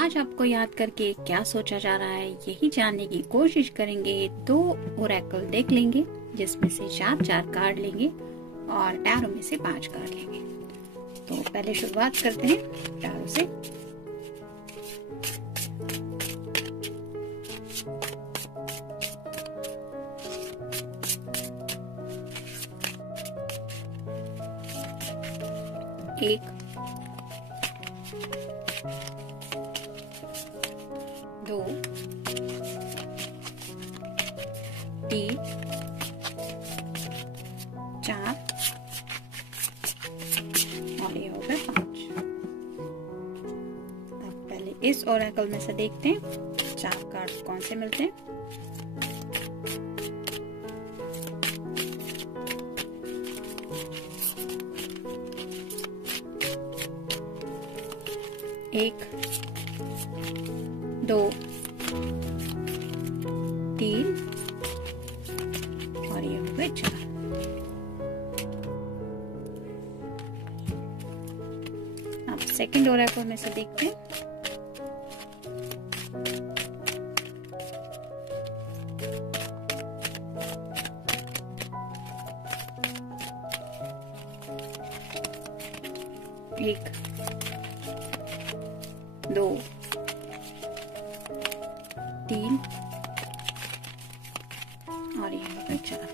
आज आपको याद करके क्या सोचा जा रहा है यही जानने की कोशिश करेंगे। 2 ओरेकल देख लेंगे जिसमें से 4 कार्ड लेंगे और टैरो में से 5 कार्ड लेंगे। तो पहले शुरुआत करते हैं टैरो से। एक, 2, 3, 4 और ये हो गए 5। अब पहले इस ओरेकल में से देखते हैं 4 कार्ड कौन से मिलते हैं। एक, 2, 3 और ये हो गए 4। अब सेकंड ओरेकल में से देखते हैं। एक, 2, 3 और ये हो गए 4।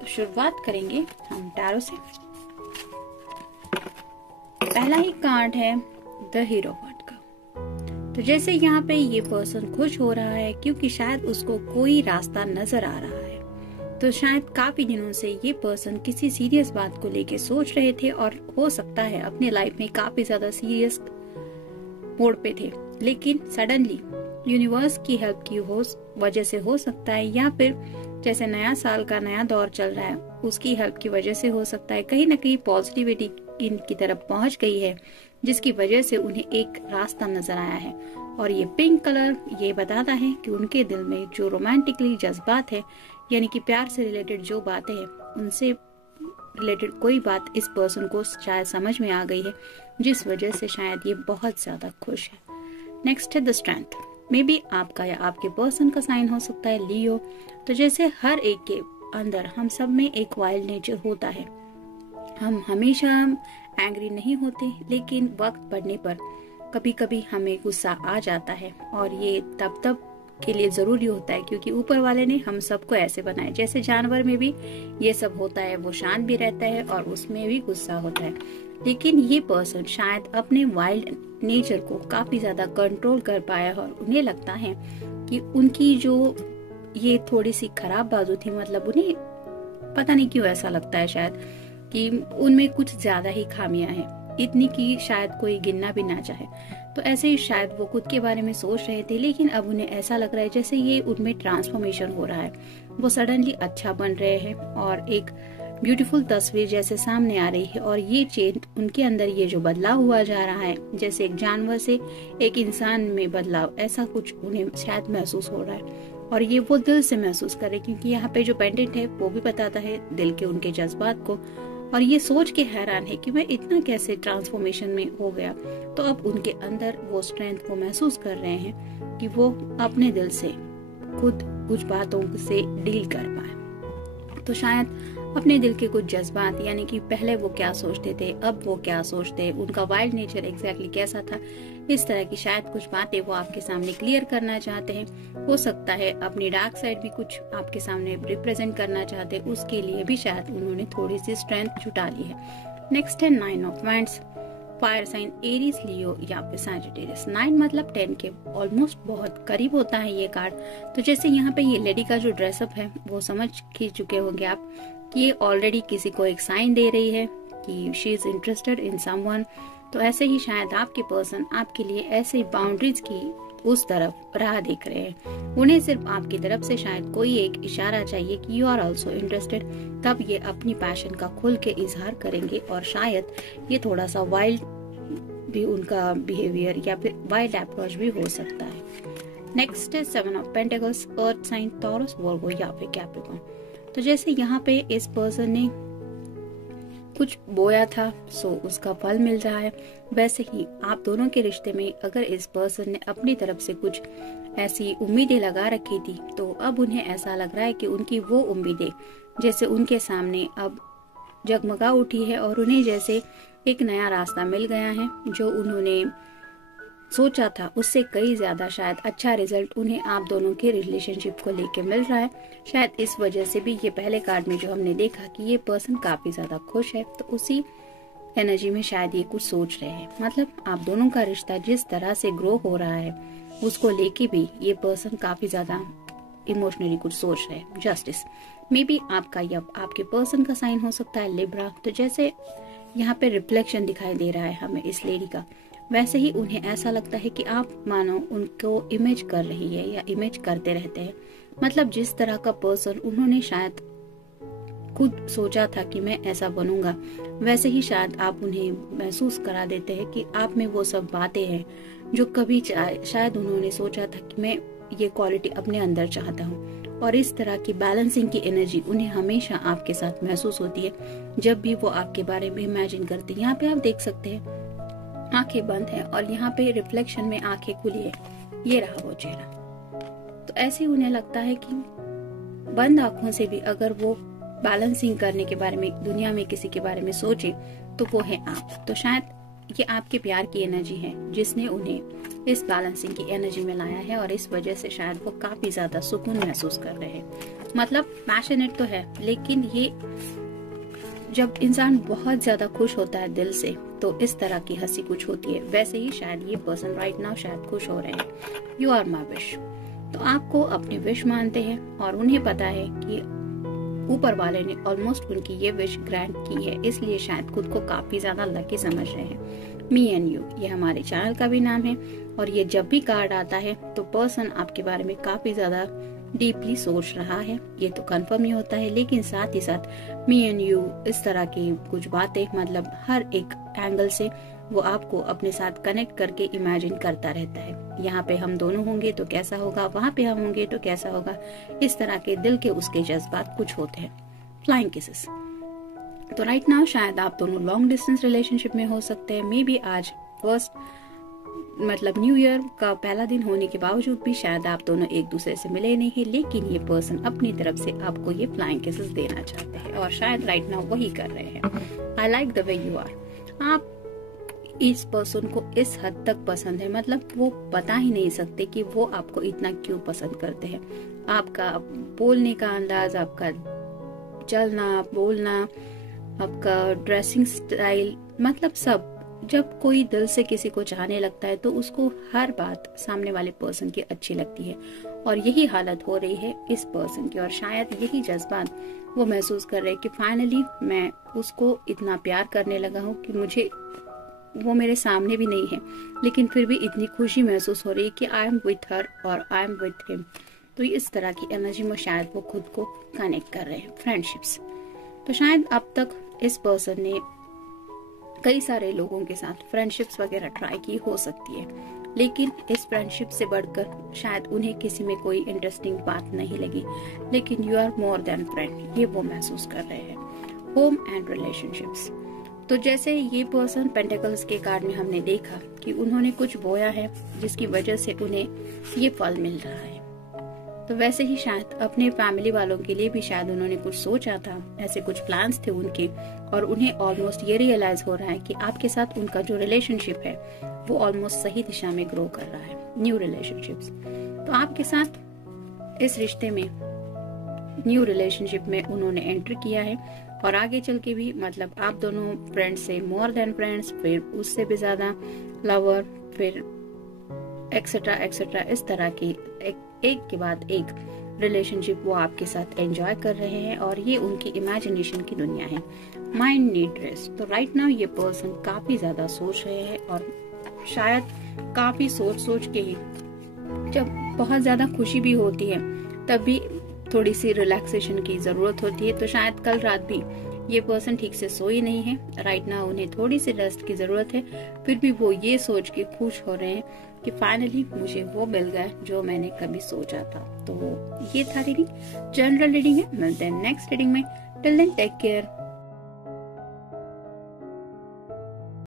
तो शुरुआत करेंगे हम टैरो से। पहला ही कार्ड है द हीरो कार्ड का। तो जैसे यहाँ पे ये पर्सन खुश हो रहा है क्योंकि शायद उसको कोई रास्ता नजर आ रहा है। तो शायद काफी दिनों से ये पर्सन किसी सीरियस बात को लेके सोच रहे थे और हो सकता है अपने लाइफ में काफी ज्यादा सीरियस मोड पे थे, लेकिन सडनली यूनिवर्स की हेल्प की वजह से हो सकता है, या फिर जैसे नया साल का नया दौर चल रहा है उसकी हेल्प की वजह से हो सकता है, कहीं ना कहीं पॉजिटिविटी इनकी तरफ पहुंच गई है जिसकी वजह से उन्हें एक रास्ता नजर आया है। और ये पिंक कलर ये बताता है कि उनके दिल में जो रोमांटिकली जज्बात है, यानी कि प्यार से रिलेटेड जो बातें हैं उनसे रिलेटेड कोई बात इस पर्सन को शायद समझ में आ गई है, जिस वजह से शायद ये बहुत ज्यादा खुश है। नेक्स्ट है द स्ट्रेंथ। मे बी आपका या आपके पर्सन का साइन हो सकता है लियो। तो जैसे हर एक के अंदर हम सब में एक वाइल्ड नेचर होता है। हम हमेशा एंग्री नहीं होते, लेकिन वक्त पड़ने पर कभी कभी हमें गुस्सा आ जाता है और ये तब के लिए जरूरी होता है क्योंकि ऊपर वाले ने हम सबको ऐसे बनाया। जैसे जानवर में भी ये सब होता है, वो शांत भी रहता है और उसमें भी गुस्सा होता है, लेकिन ये पर्सन शायद अपने वाइल्ड नेचर को काफी ज्यादा कंट्रोल कर पाया और उन्हें लगता है कि उनकी जो ये थोड़ी सी खराब बाजू थी, मतलब उन्हें पता नहीं क्यों ऐसा लगता है शायद कि उनमें कुछ ज्यादा ही खामियां हैं, इतनी कि शायद कोई गिनना भी ना चाहे। तो ऐसे ही शायद वो खुद के बारे में सोच रहे थे, लेकिन अब उन्हें ऐसा लग रहा है जैसे ये उनमें ट्रांसफॉर्मेशन हो रहा है, वो सडनली अच्छा बन रहे हैं और एक ब्यूटीफुल तस्वीर जैसे सामने आ रही है। और ये चेंज उनके अंदर ये जो बदलाव हुआ जा रहा है, जैसे एक जानवर से एक इंसान में बदलाव, ऐसा कुछ उन्हें शायद महसूस हो रहा है और ये वो दिल से महसूस करे, क्योंकि यहाँ पे जो पेंडेंट है वो भी बताता है दिल के उनके जज्बात को। और ये सोच के हैरान है कि मैं इतना कैसे ट्रांसफॉर्मेशन में हो गया। तो अब उनके अंदर वो स्ट्रेंथ को महसूस कर रहे हैं कि वो अपने दिल से खुद कुछ बातों से डील कर पाए। तो शायद अपने दिल के कुछ जज्बात, यानी कि पहले वो क्या सोचते थे अब वो क्या सोचते, उनका वाइल्ड नेचर एग्जैक्टली कैसा था, इस तरह की शायद कुछ बातें वो आपके सामने क्लियर करना चाहते हैं। हो सकता है अपनी डार्क साइड भी कुछ आपके सामने रिप्रेजेंट करना चाहते हैं, उसके लिए भी शायद उन्होंने थोड़ी सी स्ट्रेंथ जुटा ली है। नेक्स्ट है 9 of wands. Fire sign Aries, Leo या फिर सैजिटेरियस। 9 मतलब 10 के ऑलमोस्ट बहुत करीब होता है ये कार्ड। तो जैसे यहाँ पे ये लेडी का जो ड्रेसअप है वो समझ के चुके होंगे आप कि ये ऑलरेडी किसी को एक साइन दे रही है कि she is interested in someone. तो ऐसे ही शायद आपके पर्सन आपके लिए ऐसे बाउंड्रीज की उस तरफ राह देख रहे हैं। उन्हें सिर्फ आपकी तरफ से शायद कोई एक इशारा चाहिए कि यू आर ऑल्सो इंटरेस्टेड, तब ये अपनी पैशन का खुल के इजहार करेंगे। और शायद ये थोड़ा सा वाइल्ड भी उनका बिहेवियर या फिर वाइल्ड अप्रोच भी हो सकता है। नेक्स्ट है 7 of pentacles, earth sign, Taurus, Virgo या फिर कैप्रिकॉर्न। तो जैसे यहाँ पे इस पर्सन ने कुछ बोया था सो उसका फल मिल रहा है। वैसे ही आप दोनों के रिश्ते में अगर इस पर्सन ने अपनी तरफ से कुछ ऐसी उम्मीदें लगा रखी थी तो अब उन्हें ऐसा लग रहा है कि उनकी वो उम्मीदें जैसे उनके सामने अब जगमगा उठी है और उन्हें जैसे एक नया रास्ता मिल गया है। जो उन्होंने सोचा था उससे कई ज्यादा शायद अच्छा रिजल्ट उन्हें आप दोनों के रिलेशनशिप को लेके मिल रहा है। शायद इस वजह से भी ये पहले कार्ड में जो हमने देखा कि ये पर्सन काफी ज्यादा खुश है, तो उसी एनर्जी में शायद ये कुछ सोच रहे हैं। मतलब आप दोनों का रिश्ता जिस तरह से ग्रो हो रहा है उसको लेके भी ये पर्सन काफी ज्यादा इमोशनली कुछ सोच रहे हैं। जस्टिस मे बी आपका या आपके पर्सन का साइन हो सकता है लिब्रा। तो जैसे यहाँ पे रिफ्लेक्शन दिखाई दे रहा है हमें इस लेडी का, वैसे ही उन्हें ऐसा लगता है कि आप मानो उनको इमेज कर रही है या इमेज करते रहते हैं। मतलब जिस तरह का पर्सन उन्होंने शायद खुद सोचा था कि मैं ऐसा बनूंगा, वैसे ही शायद आप उन्हें महसूस करा देते हैं कि आप में वो सब बातें हैं जो कभी शायद उन्होंने सोचा था कि मैं ये क्वालिटी अपने अंदर चाहता हूँ। और इस तरह की बैलेंसिंग की एनर्जी उन्हें हमेशा आपके साथ महसूस होती है जब भी वो आपके बारे में इमेजिन करते हैं। यहाँ पे आप देख सकते हैं आंखें बंद है और यहाँ पे रिफ्लेक्शन में आंखें खुली है, ये रहा वो चेहरा। तो ऐसे उन्हें लगता है कि बंद आंखों से भी अगर वो बैलेंसिंग करने के बारे में दुनिया में किसी के बारे में सोचे तो वो है आप। तो शायद ये आपके प्यार की एनर्जी है जिसने उन्हें इस बैलेंसिंग की एनर्जी में लाया है और इस वजह से शायद वो काफी ज्यादा सुकून महसूस कर रहे हैं। मतलब पैशनेट तो है, लेकिन ये जब इंसान बहुत ज्यादा खुश होता है दिल से तो इस तरह की हंसी कुछ होती है। वैसे ही शायद ये पर्सन राइट नाउ शायद खुश हो रहे हैं। You are my wish. तो आपको अपनी विश मानते हैं और उन्हें पता है कि ऊपर वाले ने ऑलमोस्ट उनकी ये विश ग्रांट की है, इसलिए शायद खुद को काफी ज्यादा लकी समझ रहे हैं। मी एंड यू ये हमारे चैनल का भी नाम है और ये जब भी कार्ड आता है तो पर्सन आपके बारे में काफी ज्यादा डीपली सोच रहा है। ये तो कंफर्म ही होता है, लेकिन साथ ही साथ मी एंड यू इस तरह की कुछ बातें, मतलब हर एक एंगल से वो आपको अपने साथ कनेक्ट करके इमेजिन करता रहता है। यहाँ पे हम दोनों होंगे तो कैसा होगा, वहाँ पे हम होंगे तो कैसा होगा, इस तरह के दिल के उसके जज्बात कुछ होते हैं। Flying kisses. तो राइट नाउ शायद आप दोनों लॉन्ग डिस्टेंस रिलेशनशिप में हो सकते हैं। मे बी आज फर्स्ट मतलब न्यू ईयर का पहला दिन होने के बावजूद भी शायद आप दोनों एक दूसरे से मिले नहीं है, लेकिन ये पर्सन अपनी तरफ से आपको ये फ्लाइंग किसेस देना चाहते हैं और शायद राइट नाउ वही कर रहे हैं। I like the way you are. आप इस पर्सन को इस हद तक पसंद है, मतलब वो बता ही नहीं सकते कि वो आपको इतना क्यों पसंद करते हैं। आपका बोलने का अंदाज, आपका चलना बोलना, आपका ड्रेसिंग स्टाइल, मतलब सब। जब कोई दिल से किसी को चाहने लगता है तो उसको हर बात सामने वाले पर्सन की अच्छी लगती है और यही हालत हो रही है इस पर्सन की। और शायद यही जज्बात वो महसूस कर रहे हैं कि फाइनली मैं उसको इतना प्यार करने लगा हूँ कि मुझे वो मेरे सामने भी नहीं है, लेकिन फिर भी इतनी खुशी महसूस हो रही है कि आई एम विथ हर और आई एम विथ हिम। तो इस तरह की एनर्जी में शायद वो खुद को कनेक्ट कर रहे हैं। फ्रेंडशिप्स। तो शायद अब तक इस पर्सन ने कई सारे लोगों के साथ फ्रेंडशिप्स वगैरह ट्राई की हो सकती है, लेकिन इस फ्रेंडशिप से बढ़कर शायद उन्हें किसी में कोई इंटरेस्टिंग बात नहीं लगी। लेकिन you are more than friend, ये वो महसूस कर रहे हैं। Home and relationships. तो जैसे ये पर्सन पेंटिकल्स के कार्ड में हमने देखा कि उन्होंने कुछ बोया है जिसकी वजह से उन्हें ये फल मिल रहा है, तो वैसे ही शायद अपने फैमिली वालों के लिए भी शायद उन्होंने कुछ सोचा था, ऐसे कुछ प्लान्स थे उनके, और उन्हें ऑलमोस्ट ये रियलाइज हो रहा है कि आपके साथ उनका जो रिलेशनशिप है वो ऑलमोस्ट सही दिशा में ग्रो कर रहा है। New relationships. तो आपके साथ इस रिश्ते में न्यू रिलेशनशिप में उन्होंने एंटर किया है और आगे चल के भी, मतलब आप दोनों फ्रेंड्स से मोर देन फ्रेंड्स, फिर उससे भी ज्यादा लवर, फिर एक्सेट्रा एक्सेट्रा, इस तरह की एक के बाद एक रिलेशनशिप वो आपके साथ एंजॉय कर रहे हैं और ये उनकी इमेजिनेशन की दुनिया है। Mind need rest. तो राइट नाउ ये पर्सन काफी ज्यादा सोच रहे हैं और शायद काफी सोच के ही, जब बहुत ज्यादा खुशी भी होती है तब भी थोड़ी सी रिलैक्सेशन की जरूरत होती है। तो शायद कल रात भी ये पर्सन ठीक से सोई नहीं है। राइट नाउ उन्हें थोड़ी सी रेस्ट की जरूरत है, फिर भी वो ये सोच के खुश हो रहे हैं कि फाइनली मुझे वो मिल गया जो मैंने कभी सोचा था। तो ये था रीडिंग, जनरल रीडिंग है। मिलते हैं नेक्स्ट रीडिंग में। Till then take care.